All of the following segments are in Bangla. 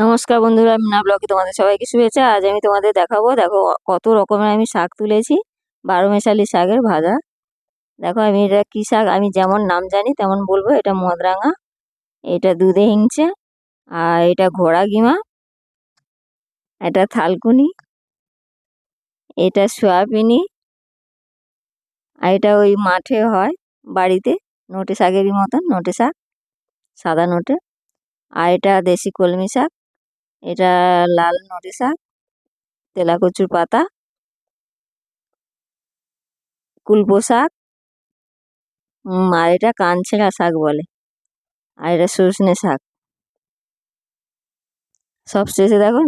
নমস্কার বন্ধুরা, আমি না ব্লগে তোমাদের সবাইকে শুভেচ্ছা। আজ আমি তোমাদের দেখাবো, দেখো কত রকমের আমি শাক তুলেছি। বারো মেশালি শাকের ভাজা। দেখো আমি এটা কী শাক, আমি যেমন নাম জানি তেমন বলব, এটা মদরাঙা, এটা দুধে হিংচে, আর এটা ঘোড়া গিমা, এটা থালকুনি, এটা সোয়াবিনি, আর এটা ওই মাঠে হয় বাড়িতে, নোটে শাকেরই মতন, নোটে শাক, সাদা নোটে, আর এটা দেশি কলমি শাক। এটা লাল নোটে শাক তেলাকুচুর পাতা, কুলপো শাক আর এটা কানছেড়া শাক বলে, আর এটা সজনে শাক। সব শেষে দেখো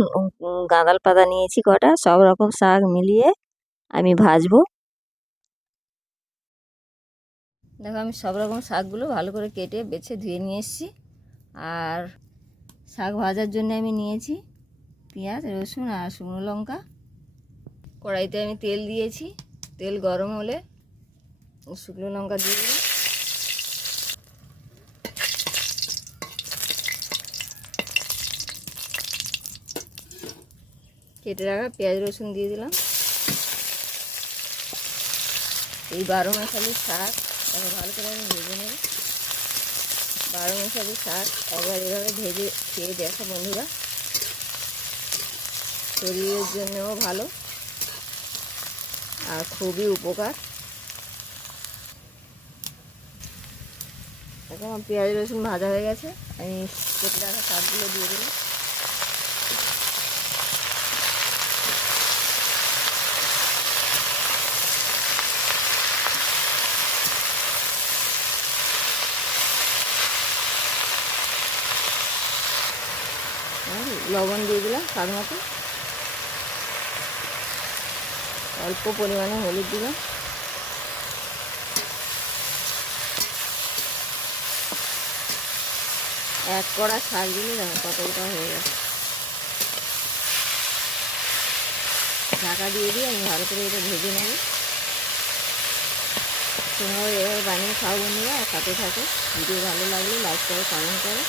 গাঁদাল পাতা নিয়েছি কটা, সব রকম শাক মিলিয়ে আমি ভাজবো। দেখো আমি সব রকম শাকগুলো ভালো করে কেটে বেছে ধুয়ে নিয়ে এসেছি, আর শাক ভাজার জন্য আমি নিয়েছি পেঁয়াজ, রসুন আর শুকনো লঙ্কা। কড়াইতে আমি তেল দিয়েছি, তেল গরম হলে শুকনো লঙ্কা দিয়ে দিলাম। কেটে রাখা পেঁয়াজ, রসুন দিয়ে দিলাম। এই বারো মশালির শাক ভালো করে আমি ভেজে নেব। বারো মশালির শাক একবার এভাবে ভেজে খেয়ে দেখো বন্ধুরা। শরীরের জন্যও ভালো আর খুবই উপকার। এখন পেঁয়াজ রসুন ভাজা হয়ে গেছে। আমি কেটে রাখা শাকগুলো দিয়ে দিলাম আর লবণ দিয়ে দিলাম স্বাদ মতো। অল্প পরিমাণে হলুদ দিলাম। এক কড়া শাক দিলে দেখো কতটা হয়ে গেছে। ঢাকা দিয়ে দিয়ে আমি ভালো করে এটা ভেজে নেব। তোমরাও এভাবে বানিয়ে খাও বন্ধুরা সাথে থাকো। ভিডিও ভালো লাগলে লাইক করো কমেন্ট করো।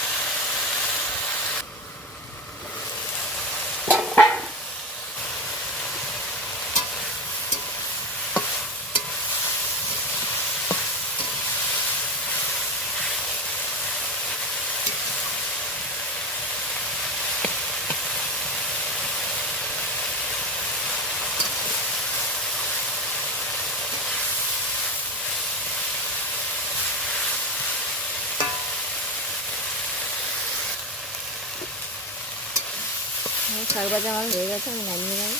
শাক ভাজা আমার হয়ে গেছে, আমি নামিয়ে নেব।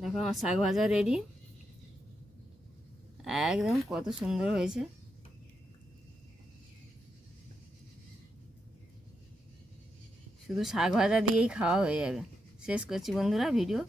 দেখো আমার শাক ভাজা রেডি একদম কত সুন্দর হয়েছে। শুধু শাক ভাজা দিয়েই খাওয়া হয়ে যাবে শেষ করছি বন্ধুরা ভিডিও